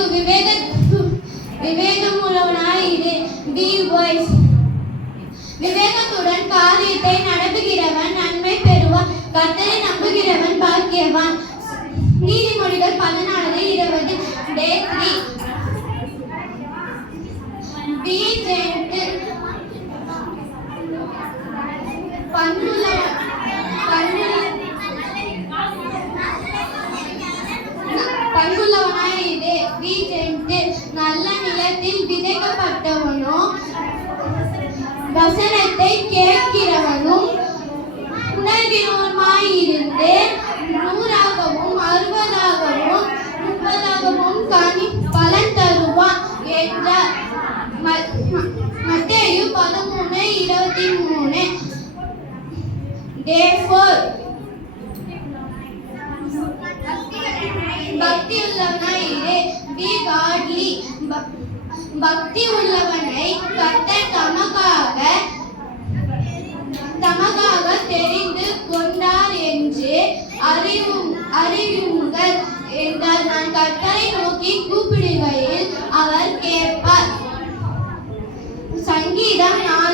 விவேக voice விவேகத்துடன் காரியத்தை நடத்துகிறவன் நன்மை பெறுவான். கர்த்தரை நம்புகிறவன் பாக்கியவான். நீதிமொழிகள் பதினாலு இருபது. டே த்ரீ பி பண்புள்ளவனாயிரு என்று நல்ல நிலத்தில் விதைக்கப்பட்டவனோ வசனத்தை கேட்கிறவனும் உணர்கிறவனுமாயிருந்து நூறாகவும் அறுபதாகவும் முப்பதாகவும் கனி பலன் தருவான் என்றார் ம- ம- மத்தேயு பதிமூணு இருபத்தி மூணு டேஃபோர் பக்தி உள்ளவனாயிரு பி காட்லி பக்தி உள்ளவனை கர்த்தர் தமக்காக தமக்காக தெரிந்து கொண்டார் என்று அறிவும் அறிவுங்கள் என்றால் நான் கர்த்தரை நோக்கி கூப்பிடுகையில் அவர் கேட்பார். சங்கீதம் நான்